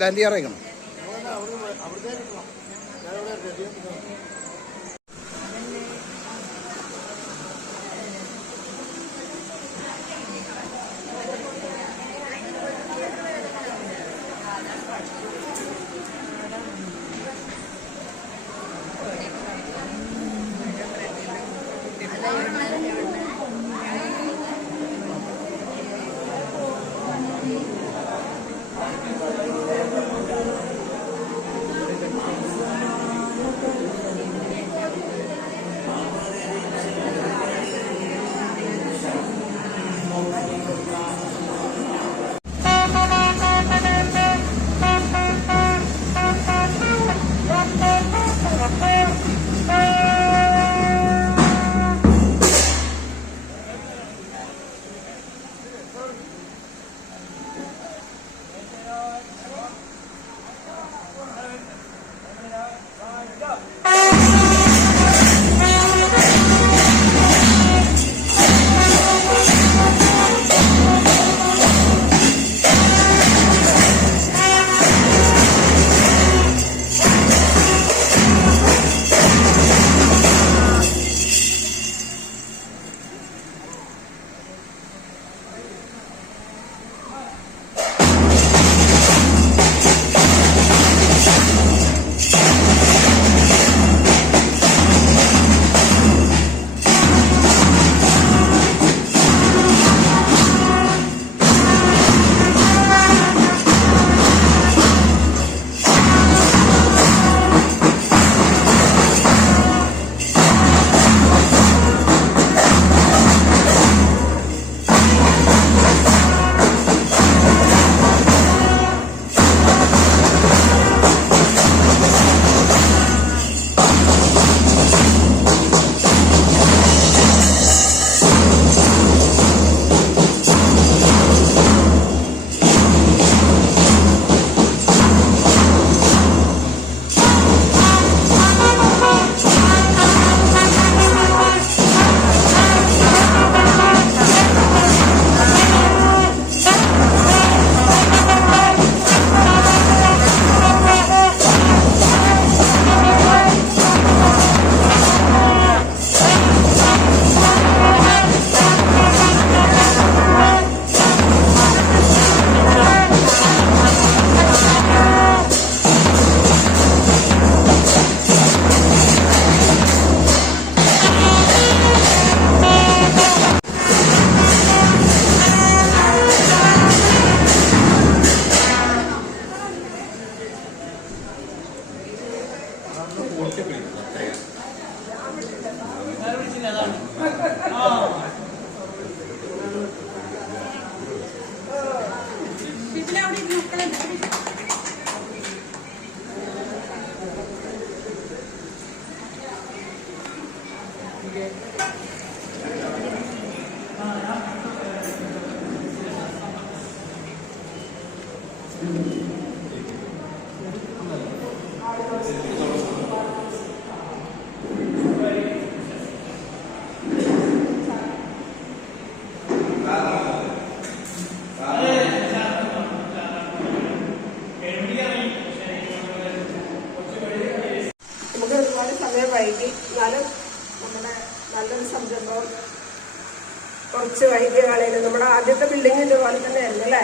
Land ചെയ്യാറായിക്കണം. വൈകി എന്നാലും നമ്മുടെ നല്ലൊരു സംരംഭം കുറച്ച് വൈകിയ കാലയിൽ നമ്മുടെ ആദ്യത്തെ ബിൽഡിംഗ് ഇതുപോലെ തന്നെയായിരുന്നു അല്ലേ.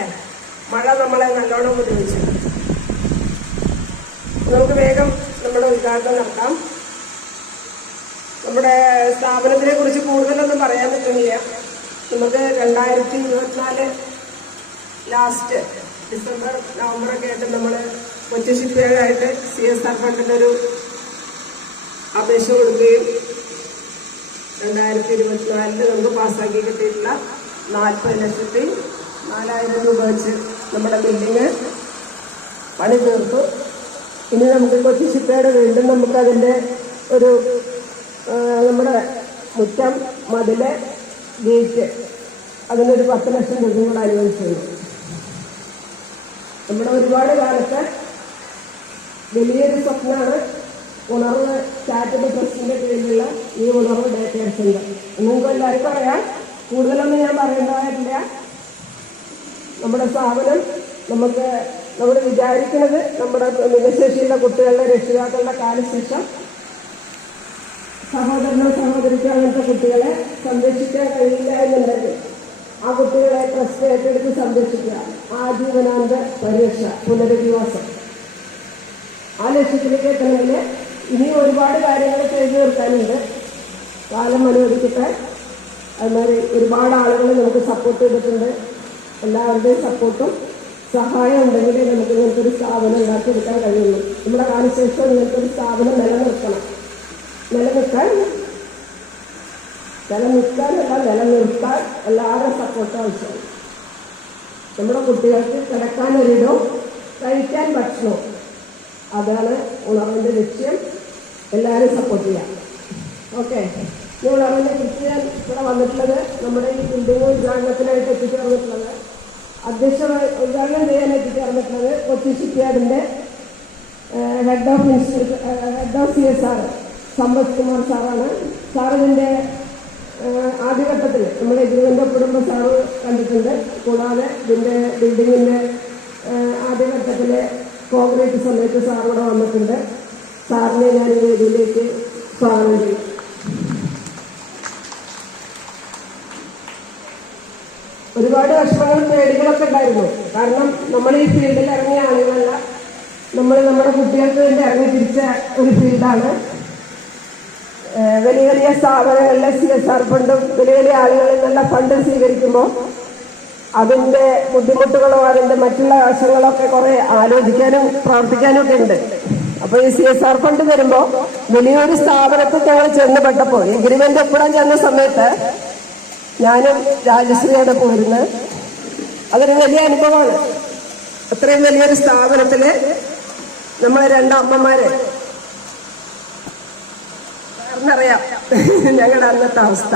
മഴ നമ്മളെ നല്ലോണം ഉപദ്രവിച്ചു. നമുക്ക് വേഗം നമ്മുടെ ഉദ്ഘാടനം നടത്താം. നമ്മുടെ സ്ഥാപനത്തിനെ കുറിച്ച് കൂടുതലൊന്നും പറയാൻ പറ്റുന്നില്ല. നമുക്ക് 2024 ലാസ്റ്റ് ഡിസംബർ നവംബറൊക്കെ ആയിട്ട് നമ്മൾ കൊച്ചി ഷിപ്പ്യാർഡായിട്ട് CSR ഫണ്ടിനൊരു അപേക്ഷ കൊടുക്കുകയും 2024 നമുക്ക് പാസ്സാക്കി കിട്ടിയിട്ടുള്ള 40,04,000 രൂപ വെച്ച് നമ്മുടെ ബിൽഡിങ് പണി തീർത്തു. ഇനി നമുക്ക് കൊച്ചി ഷിപ്പ്യാർഡ് വീണ്ടും നമുക്കതിൻ്റെ ഒരു നമ്മുടെ മുറ്റം, മതില്, ഗേറ്റ് അതിനൊരു 10 ലക്ഷം രൂപ കൂടെ അനുവദിച്ചിരുന്നു. നമ്മുടെ ഒരുപാട് കാലത്തെ വലിയൊരു സ്വപ്നമാണ് ഉണർവ് ചാരിറ്റബിൾ ട്രസ്റ്റിന്റെ കീഴിലുള്ള ഈ ഉണർവ് ഡേ കെയർ സെന്റർ. നിങ്ങൾക്ക് എല്ലാവർക്കും അറിയാം, കൂടുതലൊന്നും ഞാൻ പറയേണ്ടതായിട്ടില്ല. നമ്മുടെ സ്ഥാപനം നമുക്ക് നമ്മൾ വിചാരിക്കുന്നത് നമ്മുടെ ഭിന്നശേഷിയുള്ള കുട്ടികളുടെ രക്ഷിതാക്കളുടെ കാലശേഷം സഹോദരനോ സഹോദരിക്കോ അങ്ങനത്തെ കുട്ടികളെ സംരക്ഷിക്കാൻ കഴിയില്ല എന്നുണ്ടെങ്കിൽ ആ കുട്ടികളെ ട്രസ്റ്റ് ഏറ്റെടുത്ത് സംരക്ഷിക്കുക, ആജീവനാന്ത പരിരക്ഷ, പുനരധിവാസം. ആ ലക്ഷ്യത്തിലേക്ക് എത്തണമെങ്കിൽ ഇനി ഒരുപാട് കാര്യങ്ങൾ ചെയ്തു തീർക്കാനുണ്ട്. കാലം അനുവദിക്കട്ടെ. അതുമാതിരി ഒരുപാട് ആളുകൾ നമുക്ക് സപ്പോർട്ട് ചെയ്തിട്ടുണ്ട്. എല്ലാവരുടെയും സപ്പോർട്ടും സഹായം ഉണ്ടെങ്കിൽ നമുക്ക് ഇങ്ങനത്തെ ഒരു സ്ഥാപനം ഉണ്ടാക്കിയെടുക്കാൻ കഴിയുള്ളൂ. നമ്മുടെ കാലശേഷം ഇങ്ങനത്തെ ഒരു സ്ഥാപനം നിലനിർത്താനല്ല, നിലനിർത്താൻ എല്ലാവരും സപ്പോർട്ട് ആവശ്യമാണ്. നമ്മുടെ കുട്ടികൾക്ക് കിടക്കാനൊരിടവും കഴിക്കാൻ ഭക്ഷണവും, അതാണ് ഉണർവിൻ്റെ ലക്ഷ്യം. എല്ലാവരും സപ്പോർട്ട് ചെയ്യാം. ഓക്കെ. ഈ ഉണർവിനെ കുറിച്ച് ഞാൻ ഇവിടെ വന്നിട്ടുള്ളത് നമ്മുടെ ഈ ബിൽഡിംഗ് ഉദ്ഘാടനത്തിനായിട്ട് എത്തിച്ചേർന്നിട്ടുള്ളത്, ഉദ്ഘാടനം ചെയ്യാൻ എത്തിച്ചേർന്നിട്ടുള്ളത് Kochi ഷിപ്പ്യാർഡിൻ്റെ head of CSR Sampath Kumar സാറാണ്. സാറിതിൻ്റെ ആദ്യഘട്ടത്തിൽ നമ്മുടെ എഗ്രിമെൻ്റ് ഒപ്പിടുമ്പോൾ സാറ് കണ്ടിട്ടുണ്ട്. കൂടാതെ ഇതിൻ്റെ ബിൽഡിങ്ങിൻ്റെ ആദ്യഘട്ടത്തിലെ കോൺക്രീറ്റ് സമയത്ത് സാർ ഇവിടെ വന്നിട്ടുണ്ട്. സാറിനെ ഞാൻ ഈ വേദിയിലേക്ക് സ്വാഗതം ചെയ്യും. ഒരുപാട് വിഷമങ്ങളും പേടികളൊക്കെ ഉണ്ടായിരുന്നു. കാരണം നമ്മൾ ഈ ഫീൽഡിൽ ഇറങ്ങിയ ആളുകളല്ല, നമ്മൾ നമ്മുടെ കുട്ടികൾക്ക് വേണ്ടി ഇറങ്ങി തിരിച്ച ഒരു ഫീൽഡാണ്. വലിയ വലിയ സ്ഥാപനങ്ങളിലെ CSR ഫണ്ടും വലിയ വലിയ ആളുകളിൽ നിന്നുള്ള ഫണ്ട് സ്വീകരിക്കുമ്പോൾ അതിൻ്റെ ബുദ്ധിമുട്ടുകളോ അതിൻ്റെ മറ്റുള്ള വശങ്ങളൊക്കെ കുറെ ആലോചിക്കാനും പ്രവർത്തിക്കാനും ഒക്കെ ഉണ്ട്. അപ്പോൾ ഈ CSR ഫണ്ട് വരുമ്പോൾ വലിയൊരു സ്ഥാപനത്തിൽ ഞങ്ങൾ ചെന്നപ്പെട്ടപ്പോൾ എഗ്രിമെന്റ് ഒപ്പിടാൻ ചെന്ന സമയത്ത് ഞാനും രാജശ്രീയോടെ പോയിരുന്നു. അതൊരു വലിയ അനുഭവമാണ്. അത്രയും വലിയൊരു സ്ഥാപനത്തില് നമ്മളെ രണ്ടമ്മമാര് അറിയാം ഞങ്ങളുടെ അന്നത്തെ അവസ്ഥ.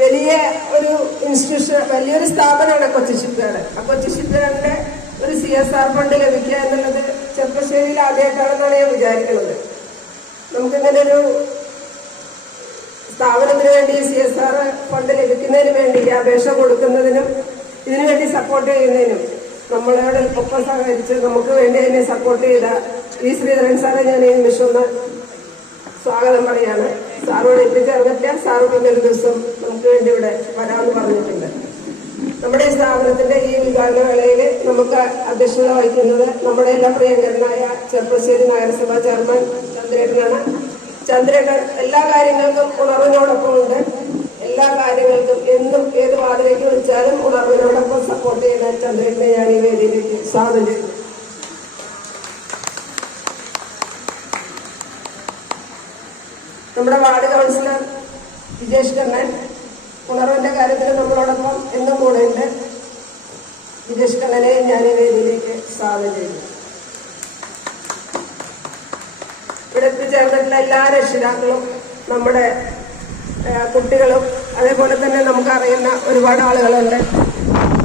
വലിയ ഒരു ഇൻസ്റ്റിറ്റ്യൂഷൻ, വലിയൊരു സ്ഥാപനമാണ് കൊച്ചി ഷിപ്പ്യാർഡ്. ആ കൊച്ചി ഷിപ്പ്യാർഡിന്റെ ഒരു CSR ഫണ്ട് ലഭിക്കുക എന്നുള്ളത് ചെറുപ്പശ്ശേരിയിൽ ആദ്യമായിട്ടാണെന്നാണ് ഞാൻ വിചാരിക്കുന്നത്. നമുക്കിങ്ങനെ ഒരു സ്ഥാപനത്തിന് വേണ്ടി CSR ഫണ്ട് ലഭിക്കുന്നതിന് വേണ്ടി അപേക്ഷ കൊടുക്കുന്നതിനും ഇതിനുവേണ്ടി സപ്പോർട്ട് ചെയ്യുന്നതിനും നമ്മളോട് ഒപ്പം സഹകരിച്ച് നമുക്ക് വേണ്ടി അതിനെ സപ്പോർട്ട് ചെയ്ത ശ്രീധരൻ സാറെ ഞാൻ ഈ നിമിഷം ഒന്ന് സ്വാഗതം പറയാണ്. സാറോട് എത്തിച്ചേർന്നില്ല. സാറ് പിന്നൊരു ദിവസം നമുക്ക് വേണ്ടി ഇവിടെ വരാമെന്ന് പറഞ്ഞിട്ടുണ്ട്. നമ്മുടെ ഈ സ്ഥാപനത്തിന്റെ ഈ ഉദ്ഘാടന വേളയിൽ നമുക്ക് അധ്യക്ഷത വഹിക്കുന്നത് നമ്മുടെ എല്ലാം പ്രിയങ്കരനായ ചെറുപ്പശ്ശേരി നഗരസഭാ ചെയർമാൻ ചന്ദ്രേട്ടനാണ്. ചന്ദ്രേട്ടൻ എല്ലാ കാര്യങ്ങൾക്കും ഉണർവിനോടൊപ്പം ഉണ്ട്. എല്ലാ കാര്യങ്ങൾക്കും എന്നും ഏത് വാതിലേക്ക് വിളിച്ചാലും ഉണർവിനോടൊപ്പം സപ്പോർട്ട് ചെയ്യുന്ന ചന്ദ്രേട്ടനെ ഞാൻ ഈ വേദിയിലേക്ക് സ്വാഗതം ചെയ്തു. നമ്മുടെ വാർഡ് കൗൺസിലർ വിജേഷ് കണ്ണൻ ഉണർവിന്റെ കാര്യത്തിൽ നമ്മളോടൊപ്പം എന്നും കൂടെ ഉണ്ട്. വിജേഷ് കണ്ണനെ ഞാൻ ഈ വേദിയിലേക്ക് സ്വാഗതം ചെയ്തു. ഇവിടെ എത്തിച്ചേർന്നിട്ടുള്ള എല്ലാ രക്ഷിതാക്കളും നമ്മുടെ കുട്ടികളും അതേപോലെ തന്നെ നമുക്കറിയുന്ന ഒരുപാട് ആളുകളുണ്ട്.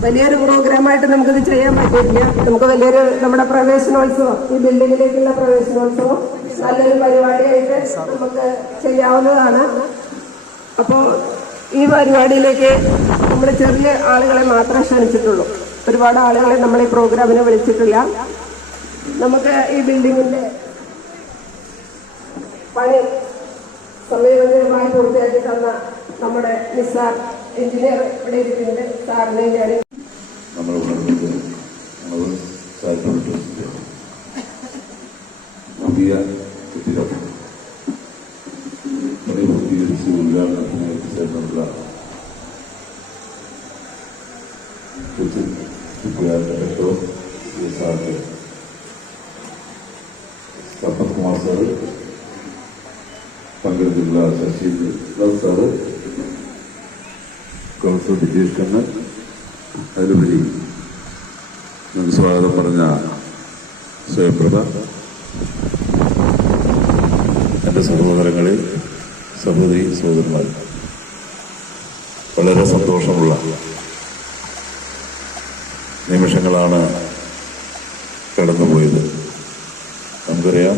വലിയൊരു പ്രോഗ്രാമായിട്ട് നമുക്കിത് ചെയ്യാൻ പറ്റില്ല. നമുക്ക് വലിയൊരു നമ്മുടെ പ്രവേശനോത്സവം, ഈ ബിൽഡിങ്ങിലേക്കുള്ള പ്രവേശനോത്സവം നല്ലൊരു പരിപാടിയായിട്ട് നമുക്ക് ചെയ്യാവുന്നതാണ്. അപ്പോൾ ഈ പരിപാടിയിലേക്ക് നമ്മൾ ചെറിയ ആളുകളെ മാത്രമേ ക്ഷണിച്ചിട്ടുള്ളൂ. ഒരുപാട് ആളുകളെ നമ്മൾ ഈ പ്രോഗ്രാമിന് വിളിച്ചിട്ടില്ല. നമുക്ക് ഈ ബിൽഡിങ്ങിന്റെ പണി സമയബന്ധിതമായി പൂർത്തിയാക്കി തന്ന നമ്മുടെ നിസാർ എഞ്ചിനീയർ ഇവിടെ ഇരിക്കുന്നുണ്ട്. സാറിനെ ഞാൻ പുതിയ കെട്ടിടം പണി പൂർത്തീകരിച്ച് ഉദ്ഘാടനത്തിനായി ചേർന്നുള്ള Kochi shipyard head of CSR Sampath Kumar sir, പങ്കെടുത്തിട്ടുള്ള ശശീന്ദ്രൻ സാറ്, കൗൺസിലർ വിജേഷ് കണ്ണൻ, അതിലുപരി നമുക്ക് സ്വാഗതം പറഞ്ഞ സ്വയംപ്രഭ, എൻ്റെ സഹോദരങ്ങളെ, സഹോദരി സഹോദരന്മാർ, വളരെ സന്തോഷമുള്ള നിമിഷങ്ങളാണ് കടന്നുപോയത്. നമുക്കറിയാം,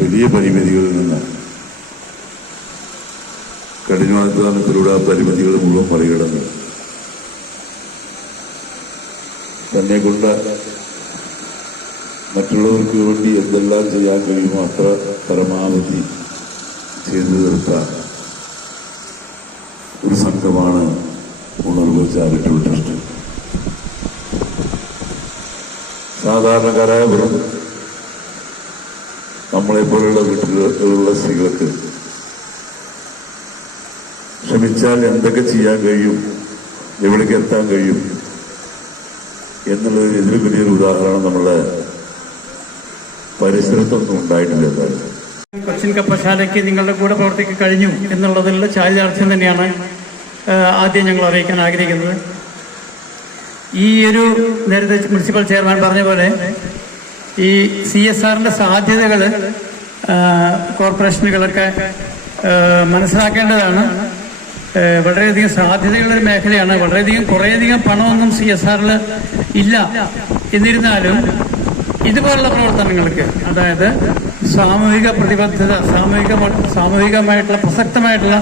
വലിയ പരിമിതികളിൽ നിന്ന് കഠിനാധ്വാനത്തിലൂടെ ആ പരിമിതികൾ മുഴുവൻ മറികടന്ന് തന്നെ കൊണ്ട് മറ്റുള്ളവർക്ക് വേണ്ടി എന്തെല്ലാം ചെയ്യാൻ കഴിയുമോ അത്ര പരമാവധി ചെയ്തു തീർത്ത ഒരു സംഘമാണ് ഉണർവ് ചാരിറ്റബിൾ ട്രസ്റ്റ്. സാധാരണക്കാരായ വെറും നമ്മളെപ്പോലുള്ള വീട്ടിലുള്ള സ്ത്രീകൾക്ക് ശ്രമിച്ചാൽ എന്തൊക്കെ ചെയ്യാൻ കഴിയും, എവിടേക്ക് എത്താൻ കഴിയും എന്നുള്ളത് ഇതിന് വലിയൊരു ഉദാഹരണം നമ്മുടെ പരിസരത്തൊന്നും ഉണ്ടായിട്ടില്ല. കൊച്ചിൻ കപ്പശാലയ്ക്ക് നിങ്ങളുടെ കൂടെ പ്രവർത്തിക്കാൻ കഴിഞ്ഞു എന്നുള്ളതിലുള്ള ചാരിതാർത്ഥ്യം തന്നെയാണ് ആദ്യം ഞങ്ങൾ അറിയിക്കാൻ ആഗ്രഹിക്കുന്നത്. ഈ ഒരു നേരത്തെ മുനിസിപ്പൽ ചെയർമാൻ പറഞ്ഞ പോലെ ഈ CSRന്റെ സാധ്യതകൾ കോർപ്പറേഷനുകളൊക്കെ മനസ്സിലാക്കേണ്ടതാണ്. വളരെയധികം സാധ്യതകളുടെ മേഖലയാണ്. കുറേയധികം പണമൊന്നും CSRൽ ഇല്ല. എന്നിരുന്നാലും ഇതുപോലുള്ള പ്രവർത്തനങ്ങൾക്ക്, അതായത് സാമൂഹിക പ്രതിബദ്ധത, സാമൂഹികമായിട്ടുള്ള പ്രസക്തമായിട്ടുള്ള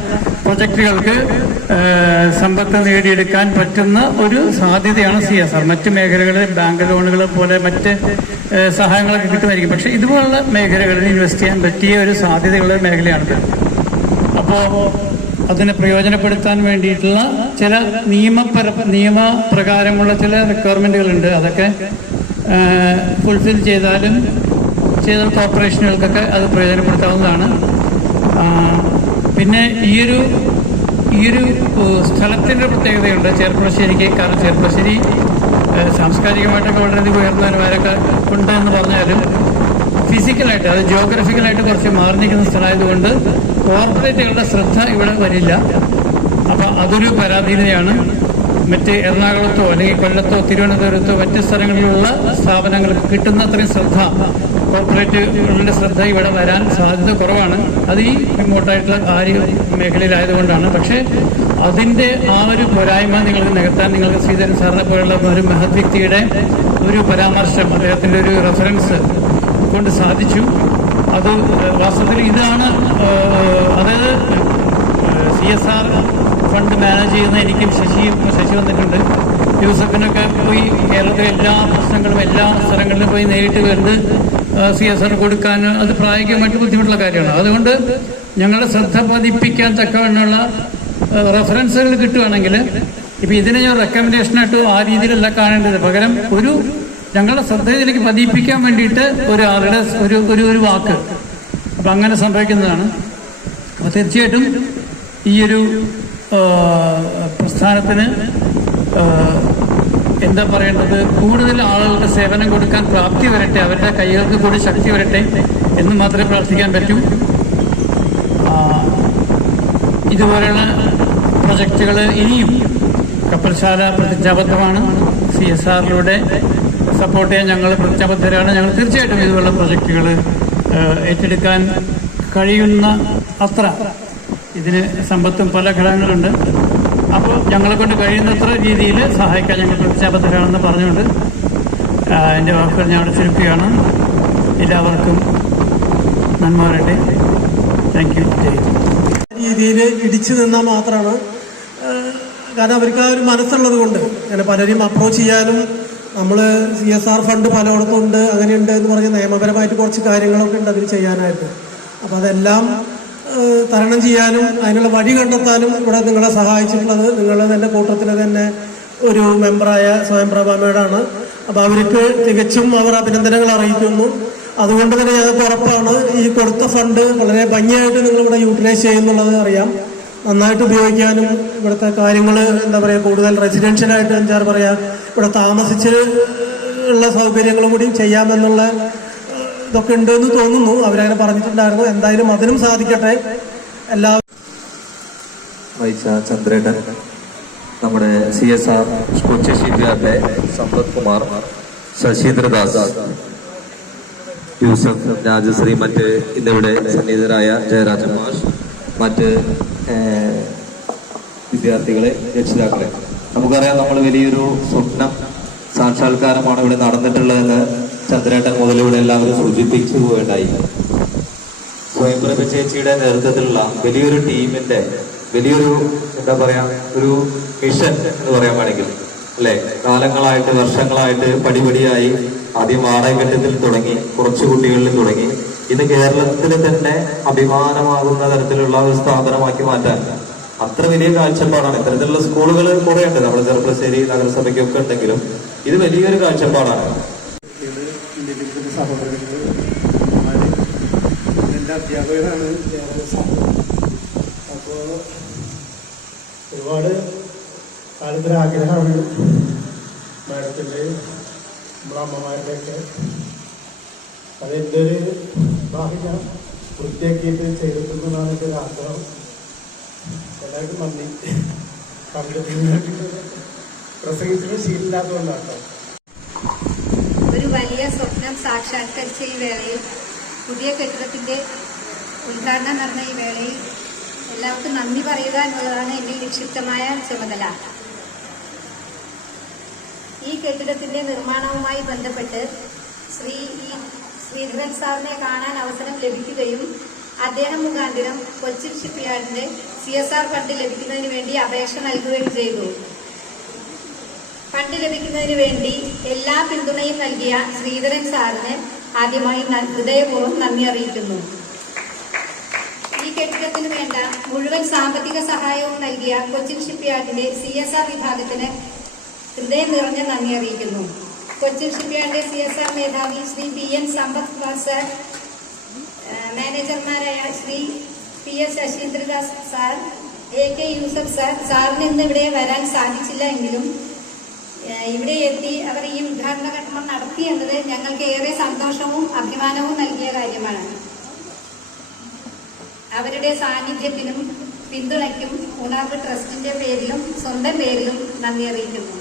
പ്രൊജക്റ്റുകൾക്ക് സമ്പത്ത് നേടിയെടുക്കാൻ പറ്റുന്ന ഒരു സാധ്യതയാണ് CSR. മറ്റ് മേഖലകളിൽ ബാങ്ക് ലോണുകൾ പോലെ മറ്റ് സഹായങ്ങളൊക്കെ കിട്ടുമായിരിക്കും. പക്ഷെ ഇതുപോലുള്ള മേഖലകളിൽ ഇൻവെസ്റ്റ് ചെയ്യാൻ പറ്റിയ ഒരു സാധ്യതയുള്ള മേഖലയാണിത്. അപ്പോൾ അതിനെ പ്രയോജനപ്പെടുത്താൻ വേണ്ടിയിട്ടുള്ള ചില നിയമപ്രകാരമുള്ള ചില റിക്വയർമെന്റുകളുണ്ട്. അതൊക്കെ ഫുൾഫിൽ ചെയ്താൽ കോർപ്പറേഷനുകൾക്കൊക്കെ അത് പ്രയോജനപ്പെടുത്താവുന്നതാണ്. പിന്നെ ഈയൊരു സ്ഥലത്തിൻ്റെ പ്രത്യേകതയുണ്ട് ചെർപ്പുളശ്ശേരിക്ക്. കാരണം ചെർപ്പുളശ്ശേരി സാംസ്കാരികമായിട്ടൊക്കെ വളരെയധികം ഉയർന്നവരൊക്കെ ഉണ്ട് എന്ന് പറഞ്ഞാലും ഫിസിക്കലായിട്ട്, അത് ജിയോഗ്രഫിക്കലായിട്ട് കുറച്ച് മാറി നിൽക്കുന്ന സ്ഥലമായതുകൊണ്ട് കോർപ്പറേറ്റുകളുടെ ശ്രദ്ധ ഇവിടെ വരില്ല. അപ്പം അതൊരു പരാധീനതയാണ്. മറ്റ് എറണാകുളത്തോ അല്ലെങ്കിൽ കൊല്ലത്തോ തിരുവനന്തപുരത്തോ മറ്റ് സ്ഥലങ്ങളിലുള്ള സ്ഥാപനങ്ങൾക്ക് കിട്ടുന്ന അത്രയും ശ്രദ്ധ, കോർപ്പറേറ്റുകളുടെ ശ്രദ്ധ ഇവിടെ വരാൻ സാധ്യത കുറവാണ്. അത് ഈ റിമോട്ടായിട്ടുള്ള മേഖലയിലായതുകൊണ്ടാണ്. പക്ഷേ അതിൻ്റെ ആ ഒരു പോരായ്മ നിങ്ങൾക്ക് നികത്താൻ നിങ്ങൾക്ക് ശ്രീധരൻ സാറിനെ പോലുള്ള ഒരു മഹത് വ്യക്തിയുടെ ഒരു പരാമർശം, അദ്ദേഹത്തിൻ്റെ ഒരു റെഫറൻസ് കൊണ്ട് സാധിച്ചു. അത് വാസ്തവത്തിൽ ഇതാണ്, അതായത് CSR ഫണ്ട് മാനേജ് ചെയ്യുന്ന എനിക്കും ശശി വന്നിട്ടുണ്ട്. യൂസഫിനൊക്കെ പോയി കേരളത്തിലെ എല്ലാ പ്രശ്നങ്ങളും എല്ലാ സ്ഥലങ്ങളിലും പോയി നേരിട്ട് കണ്ട് CSR കൊടുക്കാൻ അത് പ്രായോഗികമായിട്ട് ബുദ്ധിമുട്ടുള്ള കാര്യമാണ്. അതുകൊണ്ട് ഞങ്ങളുടെ ശ്രദ്ധ പതിപ്പിക്കാൻ തക്കവണ്ണമുള്ള റെഫറൻസുകൾ കിട്ടുകയാണെങ്കിൽ, ഇപ്പം ഇതിനെ ഞാൻ റെക്കമെൻഡേഷനായിട്ട് ആ രീതിയിലല്ല കാണേണ്ടത്. പകരം ഞങ്ങളുടെ ശ്രദ്ധ ഇതിലേക്ക് പതിപ്പിക്കാൻ വേണ്ടിയിട്ട് ഒരാളുടെ ഒരു വാക്ക്, അപ്പം അങ്ങനെ സംഭവിക്കുന്നതാണ്. അപ്പോൾ തീർച്ചയായിട്ടും ഈയൊരു പ്രസ്ഥാനത്തിന് എന്താ പറയേണ്ടത്, കൂടുതൽ ആളുകൾക്ക് സേവനം കൊടുക്കാൻ പ്രാപ്തി വരട്ടെ, അവരുടെ കൈകൾക്ക് കൂടി ശക്തി വരട്ടെ എന്ന് മാത്രമേ പ്രാർത്ഥിക്കാൻ പറ്റൂ. ഇതുപോലെയുള്ള പ്രൊജക്റ്റുകൾ ഇനിയും കപ്പൽശാല പ്രതിജ്ഞാബദ്ധമാണ്. CSRലൂടെ സപ്പോർട്ട് ചെയ്യാൻ ഞങ്ങൾ പ്രതിജ്ഞാബദ്ധരാണ്. ഞങ്ങൾ തീർച്ചയായിട്ടും ഇതുപോലുള്ള പ്രൊജക്റ്റുകൾ ഏറ്റെടുക്കാൻ കഴിയുന്ന അത്ര, ഇതിന് സമ്പത്തും പല ഘടകങ്ങളുണ്ട്. അപ്പോൾ ഞങ്ങളെ കൊണ്ട് കഴിയുന്നത്ര രീതിയിൽ സഹായിക്കാൻ ഞങ്ങൾ പ്രതിജ്ഞാബദ്ധരാണെന്ന് പറഞ്ഞുകൊണ്ട് എൻ്റെ വാക്കുകൾ ഞാൻ അവിടെ ചുരുക്കുകയാണ്. എല്ലാവർക്കും നന്മ വരട്ടെ. Thank you. രീതിയിൽ ഇടിച്ചു നിന്നാൽ മാത്രമാണ്, കാരണം അവർക്ക് ആ ഒരു മനസ്സുള്ളത് കൊണ്ട് അങ്ങനെ പലരും അപ്രോച്ച് ചെയ്യാനും, നമ്മൾ CSR ഫണ്ട് പലയിടത്തും ഉണ്ട്, അങ്ങനെയുണ്ട് എന്ന് പറഞ്ഞ് നിയമപരമായിട്ട് കുറച്ച് കാര്യങ്ങളൊക്കെ ഉണ്ട് അതിൽ ചെയ്യാനായിട്ട്. അപ്പോൾ അതെല്ലാം തരണം ചെയ്യാനും അതിനുള്ള വഴി കണ്ടെത്താനും ഇവിടെ നിങ്ങളെ സഹായിച്ചിട്ടുള്ളത് നിങ്ങളുടെ തന്നെ കൂട്ടത്തിലെ തന്നെ ഒരു മെമ്പറായ സ്വയംപ്രഭ മേഡാണ്. അപ്പോൾ അവർക്ക് തികച്ചും അവർ അഭിനന്ദനങ്ങൾ അറിയിക്കുന്നു. അതുകൊണ്ട് തന്നെ ഞങ്ങൾക്ക് ഉറപ്പാണ് ഈ കൊടുത്ത ഫണ്ട് വളരെ ഭംഗിയായിട്ട് നിങ്ങളിവിടെ യൂട്ടിലൈസ് ചെയ്യുന്നുള്ളത് അറിയാം. നന്നായിട്ട് ഉപയോഗിക്കാനും ഇവിടുത്തെ കാര്യങ്ങൾ എന്താ പറയുക, കൂടുതൽ റെസിഡൻഷ്യലായിട്ട് എന്താ പറയുക, ഇവിടെ താമസിച്ച് ഉള്ള സൗകര്യങ്ങളും കൂടി ചെയ്യാമെന്നുള്ള ഇതൊക്കെ ഉണ്ടെന്ന് തോന്നുന്നു. അവരങ്ങനെ പറഞ്ഞിട്ടുണ്ടായിരുന്നു. എന്തായാലും അതിനും സാധിക്കട്ടെ. വൈച്ച ചന്ദ്രേട്ടൻ, നമ്മുടെ CSR കൊച്ചി ഷിപ്പ്യാർഡിലെ സമ്പത് കുമാർ, ശശീന്ദ്രദാസ്, യൂസഫ്, രാജശ്രീ, മറ്റ് ഇന്നിവിടെ സന്നിഹിതരായ ജയരാജ മാഷ്, മറ്റ് വിദ്യാർത്ഥികളെ, രക്ഷിതാക്കളെ, നമുക്കറിയാം നമ്മൾ വലിയൊരു സ്വപ്നം സാക്ഷാത്കാരമാണ് ഇവിടെ നടന്നിട്ടുള്ളതെന്ന് ചന്ദ്രേട്ടൻ മുതൽ ഇവിടെ എല്ലാവരും സൂചിപ്പിച്ചു പോവുകയുണ്ടായി. സ്വയംപ്രഭ ചേച്ചിയുടെ നേതൃത്വത്തിലുള്ള വലിയൊരു ടീമിന്റെ വലിയൊരു എന്താ പറയാ ഒരു മിഷൻ എന്ന് പറയാൻ വേണമെങ്കിൽ അല്ലെ, കാലങ്ങളായിട്ട് വർഷങ്ങളായിട്ട് പടിപടിയായി ആദ്യം വാടകക്കെട്ടിൽ തുടങ്ങി, കുറച്ചു കുട്ടികളിൽ തുടങ്ങി, ഇന്ന് കേരളത്തിൽ തന്നെ അഭിമാനമാകുന്ന തരത്തിലുള്ള ഒരു സ്ഥാപനമാക്കി മാറ്റാൻ അത്ര വലിയ കാഴ്ചപ്പാടാണ്. ഇത്തരത്തിലുള്ള സ്കൂളുകൾ കുറെ ഉണ്ട് നമ്മുടെ ചെറുപ്പശ്ശേരി നഗരസഭയ്ക്കൊക്കെ ഉണ്ടെങ്കിലും ഇത് വലിയൊരു കാഴ്ചപ്പാടാണ്. എൻ്റെ അധ്യാപകരാണ്. അപ്പോൾ ഒരുപാട് കാലത്തൊരാഗ്രഹമാണ് മാഡത്തിൻ്റെ നമ്മളെ അമ്മമാരുടെയൊക്കെ. അതെൻ്റെ ഒരു ഭാവി ഞാൻ വൃത്തിയാക്കിയിട്ട് ചെയ്തിട്ടുണ്ടെന്നാണ് എൻ്റെ ഒരു ആഗ്രഹം. എല്ലാവർക്കും നന്ദി. പ്രസംഗിച്ചിട്ട് ശീലമില്ലാത്തതുകൊണ്ടാണ്. ഒരു വലിയ സ്വപ്നം സാക്ഷാത്കരിച്ച ഈ വേളയിൽ, പുതിയ കെട്ടിടത്തിന്റെ ഉദ്ഘാടനം നടന്ന ഈ വേളയിൽ എല്ലാവർക്കും നന്ദി പറയുക എന്നുള്ളതാണ് എന്റെ നിക്ഷിപ്തമായ ചുമതല. ഈ കെട്ടിടത്തിന്റെ നിർമ്മാണവുമായി ബന്ധപ്പെട്ട് ശ്രീധരൻ സാറിനെ കാണാൻ അവസരം ലഭിക്കുകയും അദ്ദേഹം മുഖാന്തരം കൊച്ചിൻ ഷിപ്പ്യാർഡിന്റെ CSR ഫണ്ട് ലഭിക്കുന്നതിന് വേണ്ടി അപേക്ഷ നൽകുകയും ചെയ്തു. ഫണ്ട് ലഭിക്കുന്നതിന് വേണ്ടി എല്ലാ പിന്തുണയും നൽകിയ ശ്രീധരൻ സാറിന് ആദ്യമായി ഹൃദയപൂർവ്വം നന്ദി അറിയിക്കുന്നു. ഈ കെട്ടിടത്തിന് വേണ്ട മുഴുവൻ സാമ്പത്തിക സഹായവും നൽകിയ കൊച്ചിൻ ഷിപ്പ്യാർഡിന്റെ CSR വിഭാഗത്തിന് ഹൃദയം നിറഞ്ഞ നന്ദി അറിയിക്കുന്നു. കൊച്ചിൻ ഷിപ്പ്യാർഡിന്റെ CSR മേധാവി ശ്രീ PN സമ്പത് കുമാർ സാർ, മാനേജർമാരായ Shri PS Sasheendradas sir, AK Yusuf sir, സാറിന് ഇന്ന് ഇവിടെ വരാൻ സാധിച്ചില്ല എങ്കിലും ഇവിടെ എത്തി അവർ ഈ ഉദ്ഘാടന കർമ്മം നടത്തി എന്നത് ഞങ്ങൾക്ക് ഏറെ സന്തോഷവും അഭിമാനവും നൽകിയ കാര്യമാണ്. അവരുടെ സാന്നിധ്യത്തിനും പിന്തുണയ്ക്കും ഉണർവ് ട്രസ്റ്റിന്റെ പേരിലും സ്വന്തം പേരിലും നന്ദി അറിയിക്കുന്നു.